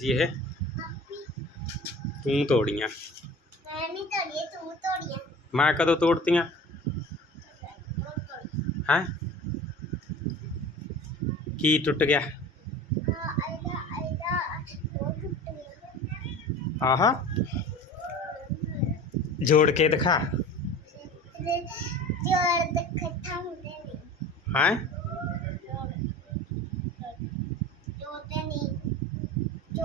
ये है। तू तोड़िया। मैं कदों तोड़ती हैं? हैं की टुट गया? आह। जोड़ के दिखा। जोड़ दिखा हैं?